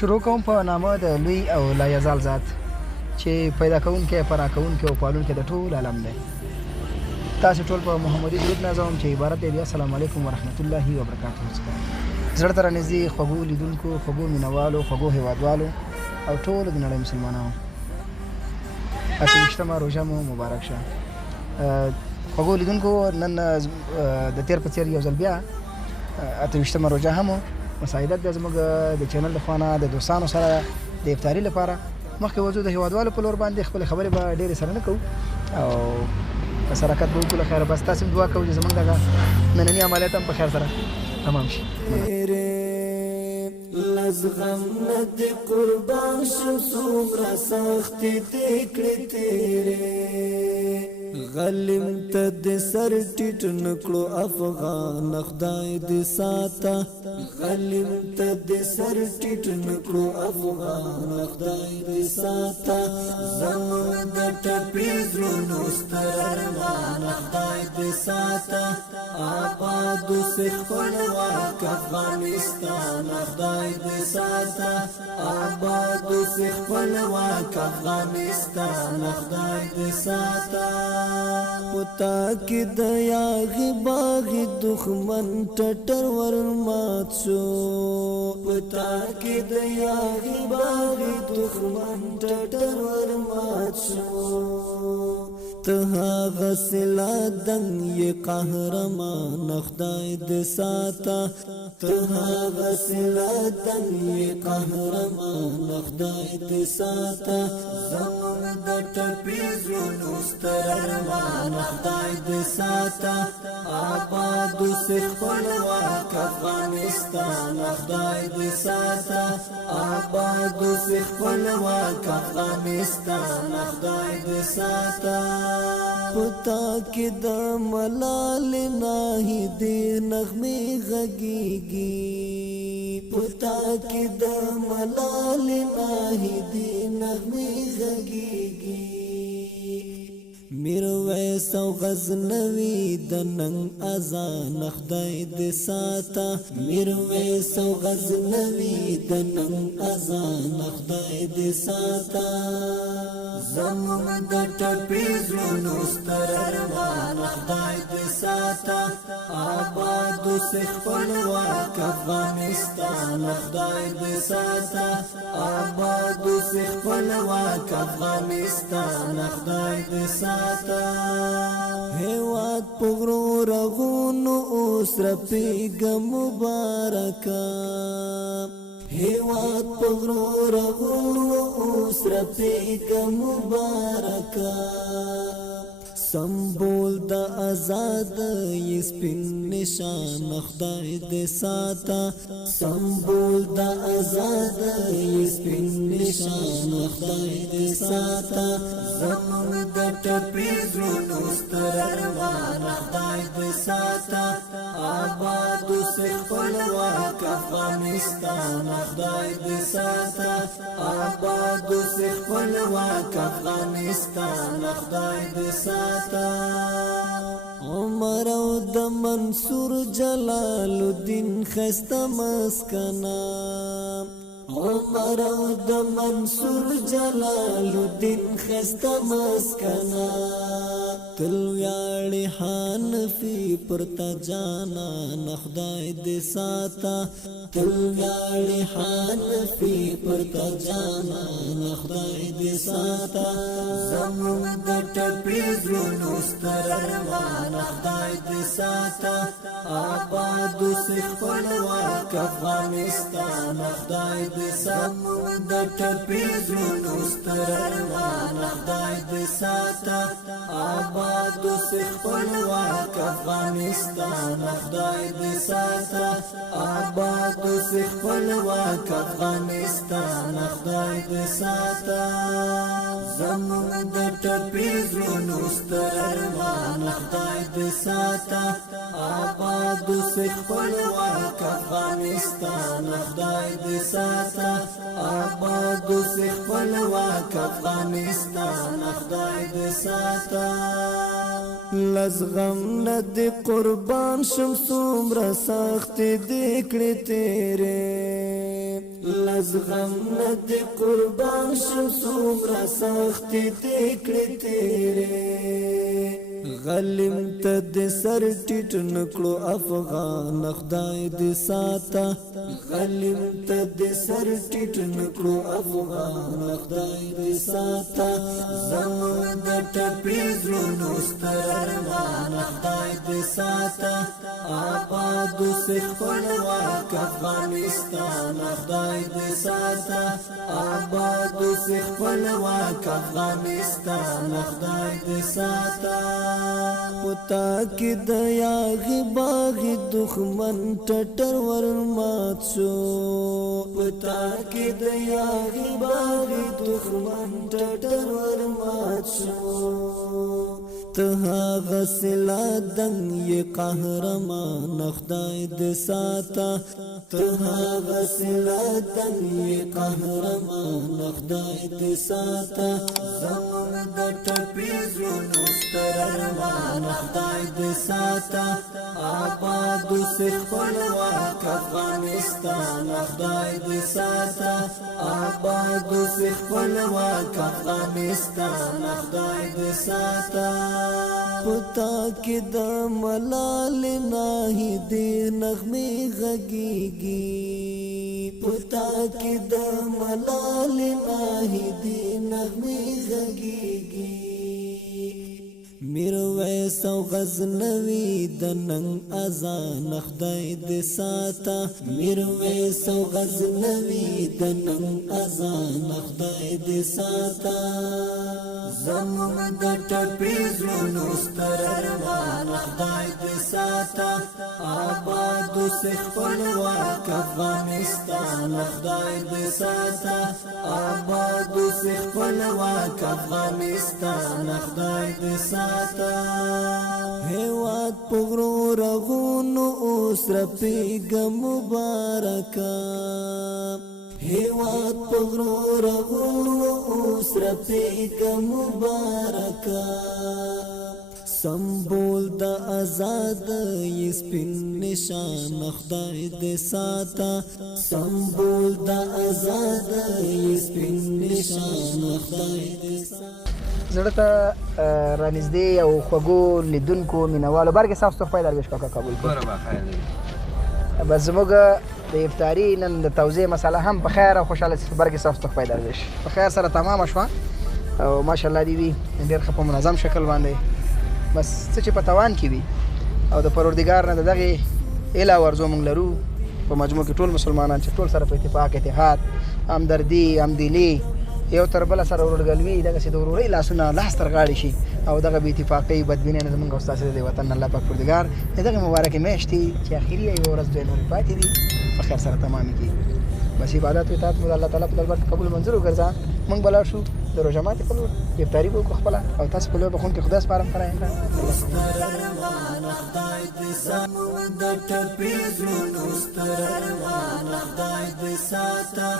شروع کوم په نامه د لوی او لایزال ذات چې پیدا کوونکی پناه کوونکی او پالونکی د ټول عالم دی. تاسو ټول په محمدي درود نازوم چې عبارت دی السلام علیکم ورحمت الله وبرکاته څخه. زړه ته رانږدې خوږو لیدونکو، خوږو مینوالو، خوږو هیوادوالو او ټولو د نړۍ مسلمانانو، 28مه روژه مو مبارک شه. خوږو لیدونکو، نن د تیر په څیر یو ځل بیا 28مه روژه هم مساعدت دی زموږ د چینل لخوا نه د دوستانو سره د افطاري لپاره. مخکې وځو د هیوادوالو په لور باندې خپلې خبرې به ډېرې سره نه کوو او بس حرکت به وکړو. خیر بس تاسې هم دعا کوو چې زموږ دغه ننني عملیات هم په خیر سره تمام شي. لزغم نه دې قربان شم څومره سختې دې کړې تېرې، غلیم ته دې سر ټیټ نه کړو افغان خدای دې ساته، غلیم ته دې سر ټیټ نه کړو افغان خدای دې ساته، زموږ د ټپې زړونو ستر ارمان خدای دې ساته، آباد اوسې خپلواک افغانستان خدای دې ساته، آباد اوسې خپلواک افغانستان خدای دې ساته. پتا کې د یاغي باغي دښمن ټټر ورمات شو، پتا کې د یاغي باغي دښمن ټټر ورمات شو، ته هغه سلا دنګ یې قهرمان خدای دې ساته، ته هغه سلا دنګ یې قهرمان خدای دې ساته، زموږ د ټپې زړونو ستر ارمان خدای دې ساته، آباد اوسې خپلواک افغانستان خدای دې ساته، آباد اوسې خپلواک افغانستان خدای دې ساته. پتا کې د ملال ناهي دې نغمې غږیږي، پتا کې د ملال ناهي دې نغمې غږیږي، میرویس او غزنوي د ننګ اذان خدای دې ساته، میرویس او غزنوي د ننګ اذان خدای دې ساته، زموږ د ټپې زړونو ستر ارمان خدای دې ساته، آباد اوسې خپلواک افغانستان خدای دې ساته، آباد اوسې خپلواک افغانستان خدای دې ساته. هیواد په غرو رغونو اوس رپېږه مبارکه، هیواد په غرو رغونو اوس رپېږه مبارکه، سمبول د آزادۍ سپین نشان خدای دې ساته، سمبول د آزادۍ سپین نشان خدای دې ساته، زموږ د ټپې زړونو ستر ارمان خدای دې ساته، آباد اوسې خپلواک افغانستان خدای دې ساته، آباد اوسې خپلواک افغانستان خدای دې ساته. عمر او د منصور جلال الدین خسته مسکنا، عمر او د منصور جلال الدین خسته مسکنا، تل ویاړي حنفي پرتا جانان خدای دې ساته، تل ویاړي حنفي پرتا جانان خدای دې ساته، زموږ د ټپې زړونو ستر ارمان خدای دې ساته، آباد اوسې خپلواک افغانستان خدای دې ساته، د ټپې زړونو ستر ارمان خدای دې ساته، آباد اوسې خپلواک افغانستان خدای دې ساته، آباد اوسې خپلواک افغانستان خدای دې ساته، زموږ د ټپې زړونو ستر ارمان خدای دې ساته، آباد اوسې خپلواک افغانستان خدای دې ساته، آباد اوسې خپلواک افغانستان خدای دې ساته. لزغم نه دې قربان شم څومره سختې دې کړې تېرې، لزغم ند قربان شم سومرا سختی دیکڑی تیرے غلیم تد سر ټیټ نکړو افغان خدای دې ساته غلیم تد سر ټیټ نکړو افغان خدای دې ساته زموږ د ټپې زړونو ستر ارمان خدای دې ساته آباد اوسې خپلواک افغانستان خدای دې ساته آباد اوسې خپلواک افغانستان خدای دې ساته پتا کې د یاغي باغي دښمن ټټر ورمات شو پتا کې د یاغي باغي دښمن ټټر ورمات شو ته هغه سلا دنګ یې قهرمان خدای دې ساته ته هغه سلا دنګ یې قهرمان خدای دې ساته زموږ د ټپې زړونو ستر ارمان خدای دې ساته آباد اوسې خپلواک افغانستان خدای دې ساته آباد اوسې خپلواک افغانستان خدای دې ساته پتا کې د ملال ناهي دې نغمې غږیږي پتا کې د ملال ناهي دې نغمې غږیږي میرویس او غزنوي د ننګ اذان خدای دې ساته میرویس او غزنوي د ننګ اذان خدای دې ساته زموږ د ټپې زړونو ستر ارمان خدای دې ساته آباد اوسې خپلواک افغانستان خدای دې ساته آباد اوسې خپلواک افغانستان خدای دې ساته هیواد پغرو رغونو اوس رپیږه مبارکه هیواد پغرو رغونو اوس رپیږه مبارکه سمبول د آزاد یې سپین نشان خدای دې ساته سمبول د آزاد یې سپین نشان خدای دې ساته زړه ته رانږدې او خوږو لیدونکو مینوالو برګې صاف تحفه درویش کاکا قبول کړو بس زموږ د افطاري نن د توزیع مسله هم په خیر او خوشحاله برګې صاف تحفه درویش په خیر سره تمامه شوه او ماشاءالله دې وي ډېر ښه په منظم شکل باندې بس څه چې په توان کې وي او د پروردګار نه د دغې هیله او ارزو موږ لرو په مجموع کې ټول مسلمانان چې ټول سره په اتفاق اتحاد همدردي همدلي یو تر بله سره ورورګلوي دغسې د ورورۍ لاسونه لاس تر غاړې شي او دغه بې اتفاقۍ بدبینۍ نه زموږ او ستاسې د دې وطن الله پاک پروردګار د دغې مبارکې میاشتې چې اخري یوه ورځ دوی نورې پاتې دي په خیر سره تمامې کړي بس عبادت و اطاعت مو د الله تعالی په دربار کې قبول منظور وګرځه موږ به لاړ شو د روژه ماتې په لور افطاري به وکړو خپله او تاسې په لویه بخونکي خدای سپارم ښه راینده د ټپې زړونو ستر ارمان خدای دې ساته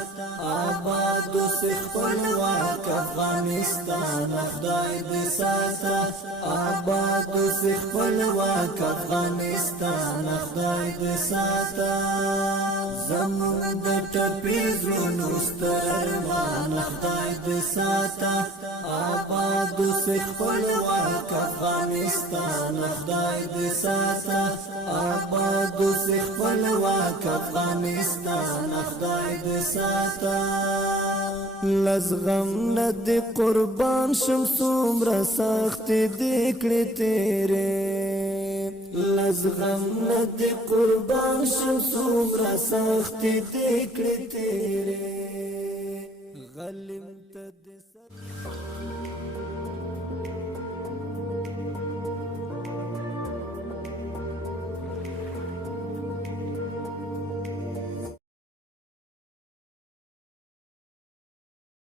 آباد اوسې خپلواک افغانستان خدای دې ساته آباد اوسې خپلواک افغانستان خدای دې ساته زموږ د ټپې زړونو ستر ارمان خدای دې ساته آباد اوسې خپلواک افغانستان خدای دې ساته آباد اوسې خپلواک افغانستان خدای دې ساته لزغم نه دې قربان شم څومره سختې دې کړې تېرې لزغم نه دې قربان شم څومره سختې دې کړې تېرې